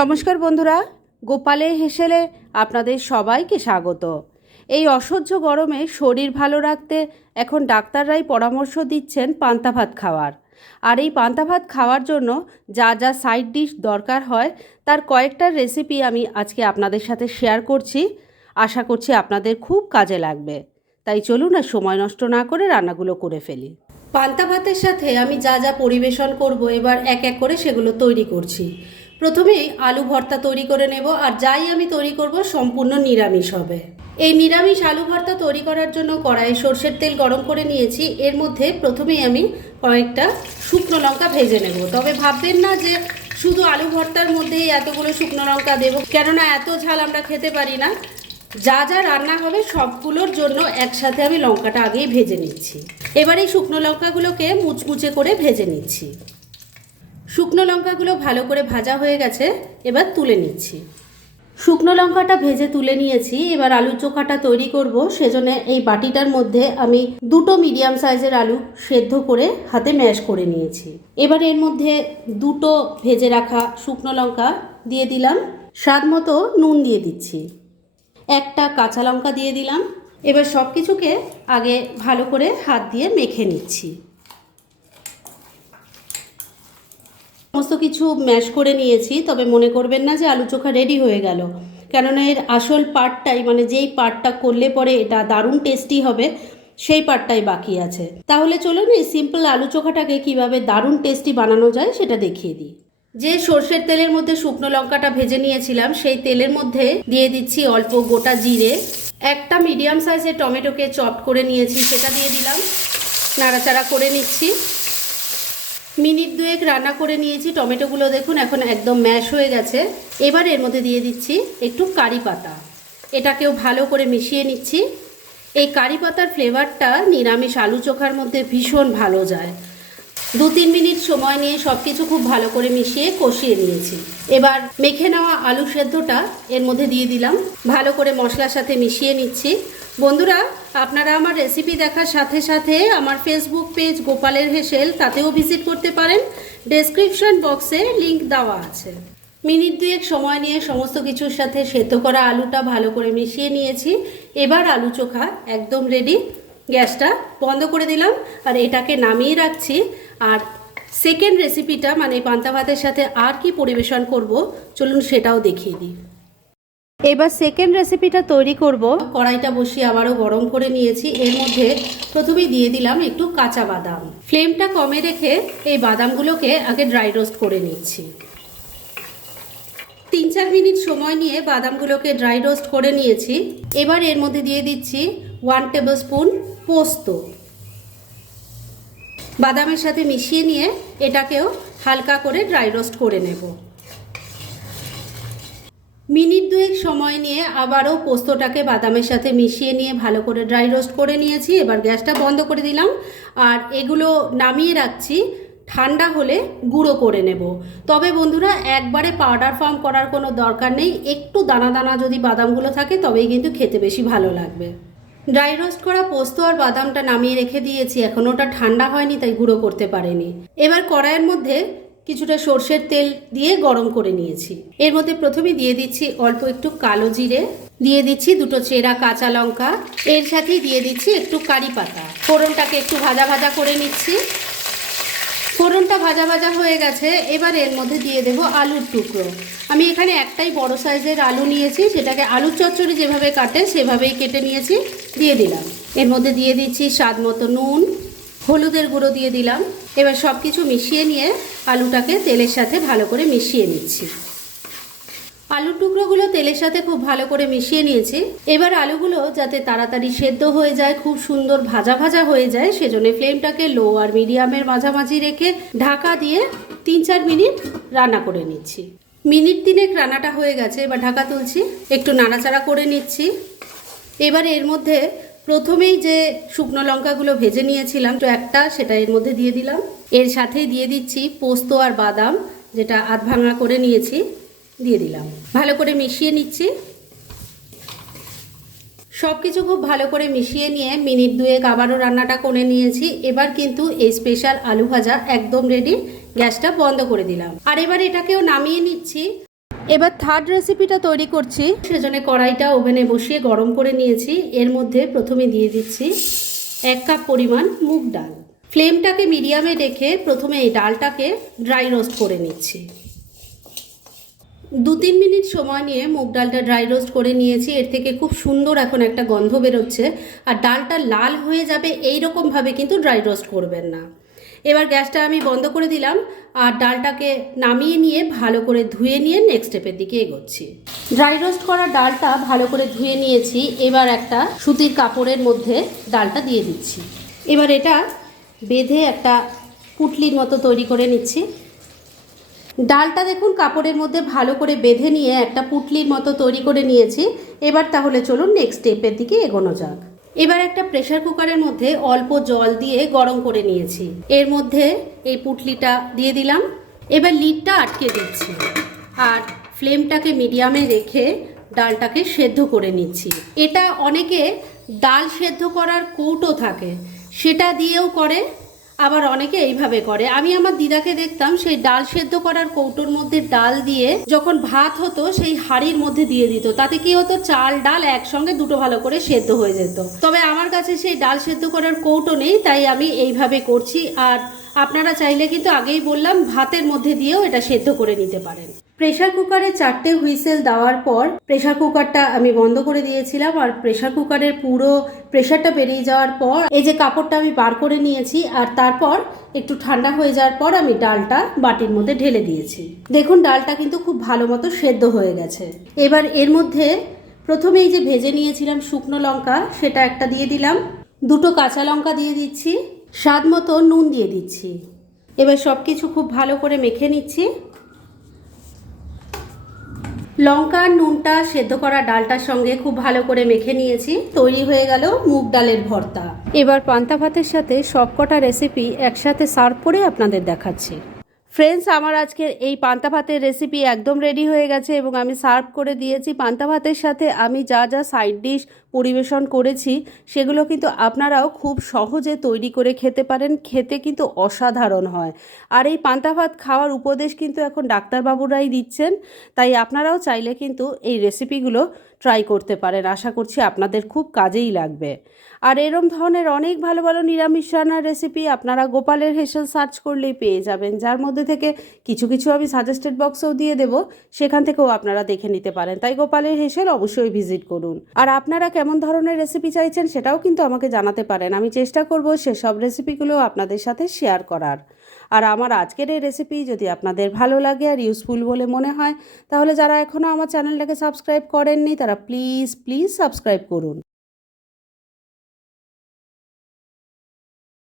নমস্কার বন্ধুরা, গোপালে হেসেলে আপনাদের সবাইকে স্বাগত। এই অসহ্য গরমে শরীর ভালো রাখতে এখন ডাক্তাররাই পরামর্শ দিচ্ছেন পান্তা ভাত খাওয়ার। আর এই পান্তা ভাত খাওয়ার জন্য যা যা সাইড ডিশ দরকার হয়, তার কয়েকটা রেসিপি আমি আজকে আপনাদের সাথে শেয়ার করছি। আশা করছি আপনাদের খুব কাজে লাগবে। তাই চলুন আর সময় নষ্ট না করে রান্নাগুলো করে ফেলি। পান্তা ভাতের সাথে আমি যা যা পরিবেশন করব, এবার এক এক করে সেগুলো তৈরি করছি। প্রথমেই আলু ভর্তা তৈরি করে নেব আর যাই আমি তৈরি করব সম্পূর্ণ নিরামিষ হবে। এই নিরামিষ আলু ভর্তা তৈরি করার জন্য কড়াইয়ে সর্ষের তেল গরম করে নিয়েছি। এর মধ্যে প্রথমেই আমি কয়েকটা শুকনো লঙ্কা ভেজে নেব। তবে ভাববেন না যে শুধু আলু ভর্তার মধ্যেই এতগুলো শুকনো লঙ্কা দেবো, কেননা এত ঝাল আমরা খেতে পারি না। যা যা রান্না হবে সবগুলোর জন্য একসাথে আমি লঙ্কাটা আগেই ভেজে নিচ্ছি। এবার এই শুকনো লঙ্কাগুলোকে মুচমুচে করে ভেজে নিচ্ছি। শুকনো লঙ্কাগুলো ভালো করে ভাজা হয়ে গেছে, এবার তুলে নিচ্ছি। শুকনো লঙ্কাটা ভেজে তুলে নিয়েছি, এবার আলু চোখাটা তৈরি করব, সেজন্য এই বাটিটার মধ্যে আমি দুটো মিডিয়াম সাইজের আলু সেদ্ধ করে হাতে ম্যাশ করে নিয়েছি। এবার এর মধ্যে দুটো ভেজে রাখা শুকনো লঙ্কা দিয়ে দিলাম, স্বাদ মতো নুন দিয়ে দিচ্ছি। একটা কাঁচা লঙ্কা দিয়ে দিলাম, এবার সব কিছুকে আগে ভালো করে হাত দিয়ে মেখে নিচ্ছি। সমস্ত কিছু ম্যাশ করে নিয়েছি, তবে মনে করবেন না যে আলু চোখা রেডি হয়ে গেল। কেননা এর আসল পার্টটাই মানে যেই পার্টটা করলে পরে এটা দারুণ টেস্টি হবে, সেই পার্টটাই বাকি আছে। তাহলে চলুন এই সিম্পল আলু চোখাটাকে কীভাবে দারুণ টেস্টি বানানো যায় সেটা দেখিয়ে দিই। যে সর্ষের তেলের মধ্যে শুকনো লঙ্কাটা ভেজে নিয়েছিলাম, সেই তেলের মধ্যে দিয়ে দিচ্ছি অল্প গোটা জিরে। একটা মিডিয়াম সাইজের টমেটোকে চপ করে নিয়েছি, সেটা দিয়ে দিলাম। নাড়াচাড়া করে নিচ্ছি। মিনিট দুয়েক রান্না করে নিয়েছি, টমেটোগুলো দেখুন এখন একদম ম্যাশ হয়ে গেছে। এবার এর মধ্যে দিয়ে দিচ্ছি একটু কারি পাতা। এটাকেও ভালো করে মিশিয়ে নিচ্ছি। এই কারি পাতার ফ্লেভারটা নিরামিষ আলু চোখার মধ্যে ভীষণ ভালো যায়। দু তিন মিনিট সময় নিয়ে সব কিছু খুব ভালো করে মিশিয়ে কষিয়ে নিয়েছি। এবার মেখে নেওয়া আলু সেদ্ধটা এর মধ্যে দিয়ে দিলাম। ভালো করে মশলার সাথে মিশিয়ে নিচ্ছি। বন্ধুরা, আপনারা আমার রেসিপি দেখার সাথে সাথে আমার ফেসবুক পেজ গোপালের হেসেল তাতেও ভিজিট করতে পারেন। ডেসক্রিপশন বক্সে লিংক দেওয়া আছে। মিনিট দুয়েক সময় নিয়ে সমস্ত কিছুর সাথে সেদ্ধ করা আলুটা ভালো করে মিশিয়ে নিয়েছি। এবার আলু চোখা একদম রেডি গ্যাসটা বন্ধ করে দিলাম আর এটাকে নামিয়ে রাখছি। আর সেকেন্ড রেসিপিটা মানে পান্তা ভাতের সাথে আর কি পরিবেশন করব, চলুন সেটাও দেখিয়ে দিই। এবার সেকেন্ড রেসিপিটা তৈরি করব। কড়াইটা বসিয়ে আবারও গরম করে নিয়েছি। এর মধ্যে প্রথমেই দিয়ে দিলাম একটু কাঁচা বাদাম। ফ্লেমটা কমে রেখে এই বাদামগুলোকে আগে ড্রাই রোস্ট করে নিচ্ছি। তিন চার মিনিট সময় নিয়ে বাদামগুলোকে ড্রাই রোস্ট করে নিয়েছি। এবার এর মধ্যে দিয়ে দিচ্ছি ওয়ান টেবিল স্পুন পোস্ত। বাদামের সাথে মিশিয়ে নিয়ে এটাকেও হালকা করে ড্রাই রোস্ট করে নেব। মিনিট দুয়েক সময় নিয়ে আবারও পোস্তটাকে বাদামের সাথে মিশিয়ে নিয়ে ভালো করে ড্রাই রোস্ট করে নিয়েছি, এবার গ্যাসটা বন্ধ করে দিলাম। আর এগুলো নামিয়ে রাখছি, ঠান্ডা হলে গুঁড়ো করে নেব। তবে বন্ধুরা, একবারে পাউডার ফর্ম করার কোনো দরকার নেই। একটু দানা দানা যদি বাদামগুলো থাকে, তবেই কিন্তু খেতে বেশি ভালো লাগবে। ড্রাই রোস্ট করা পোস্ত আর বাদামটা নামিয়ে রেখে দিয়েছি এখন। ওটা ঠান্ডা হয়নি, তাই গুঁড়ো করতে পারেনি। এবার কড়াইয়ের মধ্যে কিছুটা সর্ষের তেল দিয়ে গরম করে নিয়েছি। এর মধ্যে প্রথমে দিয়ে দিচ্ছি অল্প একটু কালো জিরে, দিয়ে দিচ্ছি দুটো চেরা কাঁচা লঙ্কা, এর সাথেই দিয়ে দিচ্ছি একটু কারি পাতা। ফোড়নটাকে একটু ভাজা ভাজা করে নিচ্ছি। ফোড়নটা ভাজা ভাজা হয়ে গেছে, এবার এর মধ্যে দিয়ে দেবো আলুর টুকরো। আমি এখানে একটাই বড় সাইজের আলু নিয়েছি, সেটাকে আলুর চচ্চড়ি যেভাবে কাটে সেভাবেই কেটে নিয়েছি, দিয়ে দিলাম। এর মধ্যে দিয়ে দিচ্ছি স্বাদ মতো নুন, হলুদের গুঁড়ো দিয়ে দিলাম। এবার সব কিছু মিশিয়ে নিয়ে আলুটাকে তেলের সাথে ভালো করে মিশিয়ে নিচ্ছি। আলুর টুকরোগুলো তেলের সাথে খুব ভালো করে মিশিয়ে নিয়েছি। এবার আলুগুলো যাতে তাড়াতাড়ি সেদ্ধ হয়ে যায়, খুব সুন্দর ভাজা ভাজা হয়ে যায়, সেজন্য ফ্লেমটাকে লো আর মিডিয়ামের মাঝামাঝি রেখে ঢাকা দিয়ে তিন চার মিনিট রান্না করে নিচ্ছি। মিনিট তিনেক রান্নাটা হয়ে গেছে, এবার ঢাকা তুলছি, একটু নাড়াচাড়া করে নিচ্ছি। এবার এর মধ্যে প্রথমেই যে শুকনো লঙ্কাগুলো ভেজে নিয়েছিলাম, তো একটা সেটা এর মধ্যে দিয়ে দিলাম। এর সাথেই দিয়ে দিচ্ছি পোস্ত আর বাদাম, যেটা আধ ভাঙা করে নিয়েছি। দিয়ে দিলাম। ভালো করে মিশিয়ে নিচ্ছি। সব কিছু খুব ভালো করে মিশিয়ে নিয়ে মিনিট দুয়েক আবারও রান্নাটা করে নিয়েছি। এবার কিন্তু এই স্পেশাল আলু ভাজা একদম রেডি গ্যাসটা বন্ধ করে দিলাম। আর এবার এটাকেও নামিয়ে নিচ্ছি। এবার থার্ড রেসিপিটা তৈরি করছি। সেজন্য কড়াইটা ওভেনে বসিয়ে গরম করে নিয়েছি। এর মধ্যে প্রথমে দিয়ে দিচ্ছি এক কাপ পরিমাণ মুগ ডাল। ফ্লেমটাকে মিডিয়ামে রেখে প্রথমে এই ডালটাকে ড্রাই রোস্ট করে নিচ্ছি। দু তিন মিনিট সময় নিয়ে মুগ ডালটা ড্রাই রোস্ট করে নিয়েছি। এর থেকে খুব সুন্দর এখন একটা গন্ধ বেরোচ্ছে। আর ডালটা লাল হয়ে যাবে এই রকমভাবে কিন্তু ড্রাই রোস্ট করবেন না। এবার গ্যাসটা আমি বন্ধ করে দিলাম আর ডালটাকে নামিয়ে নিয়ে ভালো করে ধুয়ে নিয়ে নেক্সট স্টেপের দিকে এগোচ্ছি। ড্রাই রোস্ট করা ডালটা ভালো করে ধুয়ে নিয়েছি। এবার একটা সুতির কাপড়ের মধ্যে ডালটা দিয়ে দিচ্ছি। এবার এটা বেঁধে একটা পুটলির মতো তৈরি করে নিচ্ছি। ডালটা দেখুন কাপড়ের মধ্যে ভালো করে বেঁধে নিয়ে একটা পুটলির মতো তৈরি করে নিয়েছি। এবার তাহলে চলুন নেক্সট স্টেপের দিকে এগোনো যাক। এবার একটা প্রেশার কুকারের মধ্যে অল্প জল দিয়ে গরম করে নিয়েছি। এর মধ্যে এই পুটলিটা দিয়ে দিলাম। এবার লিডটা আটকে দিচ্ছি। আর ফ্লেমটাকে মিডিয়ামে রেখে ডালটাকে সেদ্ধ করে নিচ্ছি। এটা অনেকে ডাল সেদ্ধ করার কৌটো থাকে। সেটা দিয়েও করে। আবার অনেকে এইভাবে করে। আমি আমার দিদাকে দেখতাম, সেই ডাল সেদ্ধ করার কৌটোর মধ্যে ডাল দিয়ে যখন ভাত হতো, সেই হাড়ির মধ্যে দিয়ে দিত। তাতে কি হতো, চাল, ডাল একসঙ্গে দুটো ভালো করে সেদ্ধ হয়ে যেত। তবে আমার কাছে সেই ডাল সেদ্ধ করার কৌটো নেই, তাই আমি এইভাবে করছি। আর আপনারা চাইলে কিন্তু আগেই বললাম, ভাতের মধ্যে দিয়েও এটা সেদ্ধ করে নিতে পারেন। প্রেশার কুকারে চারটে হুইসেল দেওয়ার পর প্রেশার কুকারটা আমি বন্ধ করে দিয়েছিলাম আর প্রেশার কুকারের পুরো প্রেশারটা বেরিয়ে যাওয়ার পর এই যে কাপড়টা আমি বার করে নিয়েছি আর তারপর একটু ঠান্ডা হয়ে যাওয়ার পর আমি ডালটা বাটির মধ্যে ঢেলে দিয়েছি। দেখুন, ডালটা কিন্তু খুব ভালো মতো সেদ্ধ হয়ে গেছে। এবার এর মধ্যে প্রথমে এই যে ভেজে নিয়েছিলাম শুকনো লঙ্কা, সেটা একটা দিয়ে দিলাম। দুটো কাঁচা লঙ্কা দিয়ে দিচ্ছি। স্বাদ মতো নুন দিয়ে দিচ্ছি। এবার সব কিছু খুব ভালো করে মেখে নিচ্ছি। লঙ্কা নুনটা সেদ্ধ করা ডালটার সঙ্গে খুব ভালো করে মেখে নিয়েছি। তৈরি হয়ে গেল মুগ ডালের ভর্তা। এবার পান্তা ভাতের সাথে সবকটা রেসিপি একসাথে সার্ভ করে আপনাদের দেখাচ্ছি। ফ্রেন্ডস আমার আজকের এই পান্তা ভাতের রেসিপি একদম রেডি হয়ে গেছে এবং আমি সার্ভ করে দিয়েছি পান্তা ভাতের সাথে। আমি যা যা সাইড ডিশ পরিবেশন করেছি, সেগুলো কিন্তু আপনারাও খুব সহজে তৈরি করে খেতে পারেন, খেতে কিন্তু অসাধারণ হয়। আর এই পান্তা ভাত খাওয়ার উপদেশ কিন্তু এখন ডাক্তারবাবুরাই দিচ্ছেন, তাই আপনারাও চাইলে কিন্তু এই রেসিপিগুলো ট্রাই করতে পারেন, আশা করছি আপনাদের খুব কাজেই লাগবে। আর এরম ধরনের অনেক ভালো ভালো নিরামিষ রান্নার রেসিপি আপনারা গোপালের হেসেল সার্চ করলেই পেয়ে যাবেন, যার মধ্যে থেকে কিছু কিছু আমি সাজেস্টেড বক্সও দিয়ে দেব, সেখান থেকেও আপনারা দেখে নিতে পারেন, তাই গোপালের হেসেল অবশ্যই ভিজিট করুন। আর আপনারা কেমন ধরনের রেসিপি চাইছেন সেটাও কিন্তু আমাকে জানাতে পারেন। আমি চেষ্টা করব সেসব রেসিপিগুলো আপনাদের সাথে শেয়ার করার। আর আমার আজকের এই রেসিপি যদি আপনাদের ভালো লাগে আর ইউজফুল বলে মনে হয়, তাহলে যারা এখনও আমার চ্যানেলটাকে সাবস্ক্রাইব করেননি, তারা প্লিজ প্লিজ সাবস্ক্রাইব করুন।